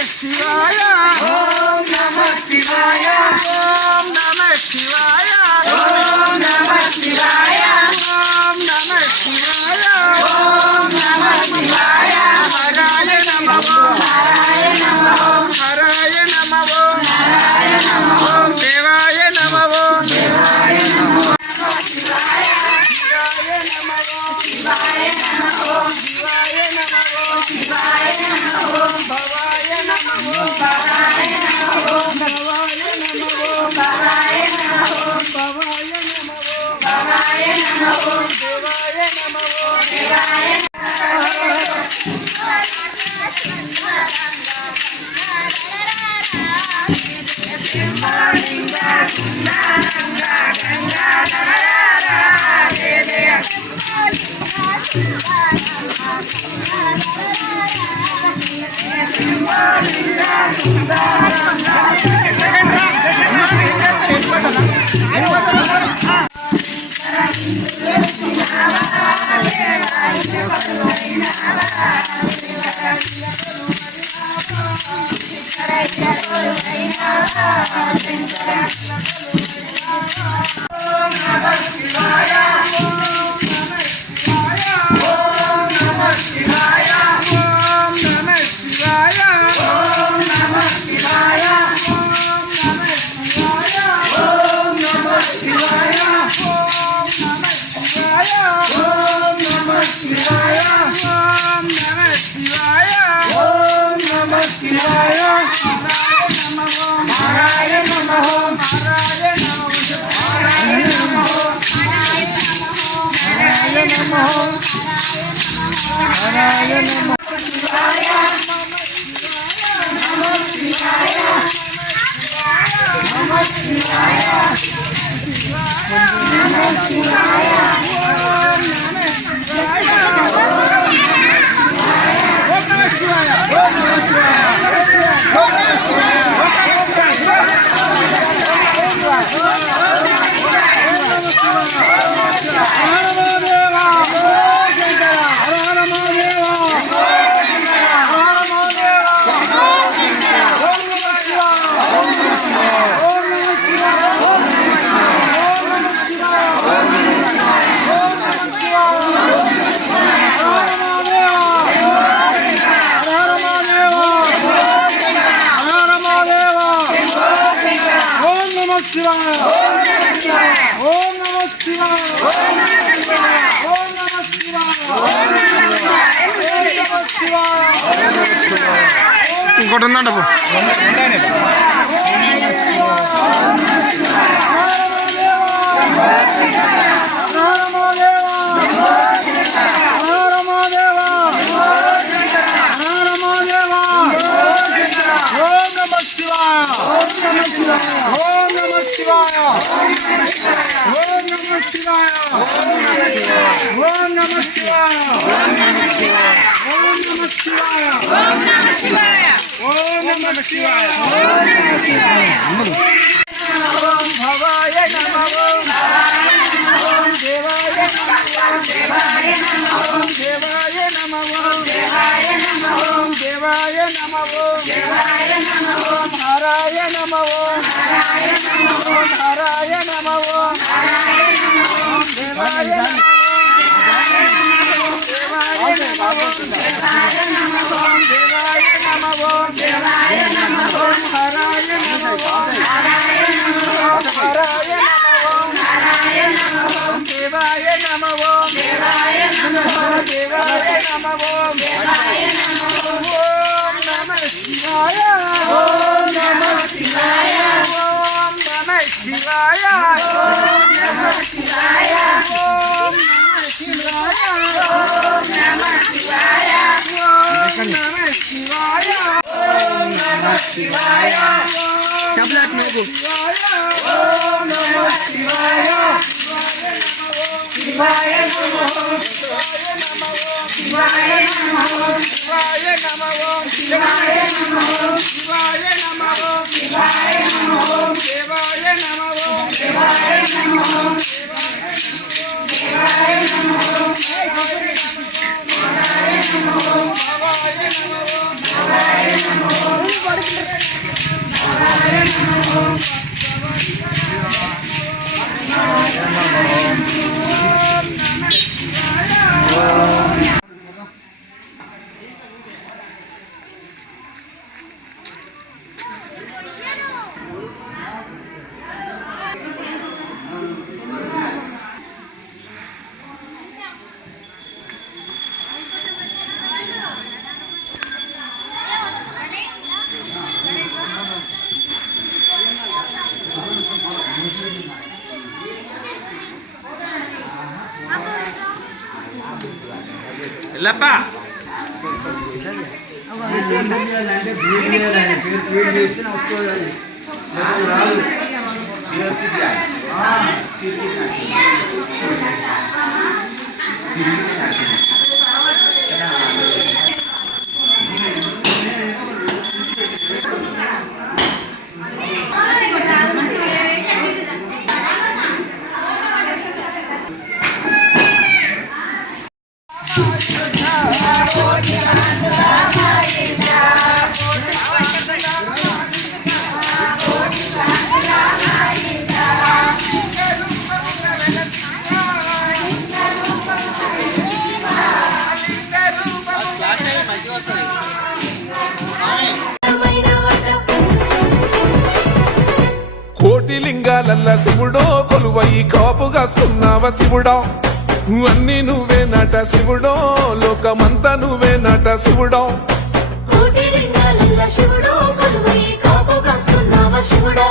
శివాయ ఓం నమః శివాయ ఓం నమః శివాయ ఓం నమః శివాయ ఓం నమః శివాయ ఓం నమః శివాయ హరాయ నమః హరాయ నమః హరాయ నమః హరాయ నమః దేవాయ నమః దేవాయ నమః శివాయ శివాయ నమః శివాయ నమః శివాయ నమః శివాయ నమః భవాయ నమః భవాయ నమః భవాయ నమః భవాయ నమః భవాయ నమః భవాయ నమః దేవాయ నమః దేవాయ ఇంకోటి ఉందంట భవాయ నమః దేవాయ నమః దేవాయ నమః దేవాయ నమః దేవాయ నమః దేవాయ నమః హరాయ నమః హరాయ నమః హరాయ నమః హరాయ నమః దేవాయ నమః దేవాయ నమః దేవాయ నమః దేవాయ నమః దేవాయ నమః హరాయ నమః హరాయ నమః హరాయ నమః హరాయ నమః దేవాయ నమః దేవాయ నమః దేవాయ నమః దేవాయ నమః ఓం నమః శివాయ ఓం నమః శివాయ ఓం నమః శివాయ ఓం నమః శివాయ ఓం నమః శివాయ ఓం నమః శివాయ ఓం నమః శివాయ ఓం నమః శివాయ టబ్లెట్ మీకు ఓం నమః శివాయ శివాయ నమః శివాయ నమః శివాయ నమః శివాయ నమః శివాయ నమః శివాయ నమః దేవాయ నమః దేవాయ నమః దేవాయ నమః భవాయ నమః భవాయ నమః ఎల్లప్ప కోటి లింగాలల్ల శివుడో కొలువై కాపుగాస్తున్నావ శివుడా అన్ని నువ్వే నట శివుడో లోకమంతా నువ్వే నట శివుడా కోటి లింగాలల్ల శివుడో కొలువై కాపుగాస్తున్నావ శివుడా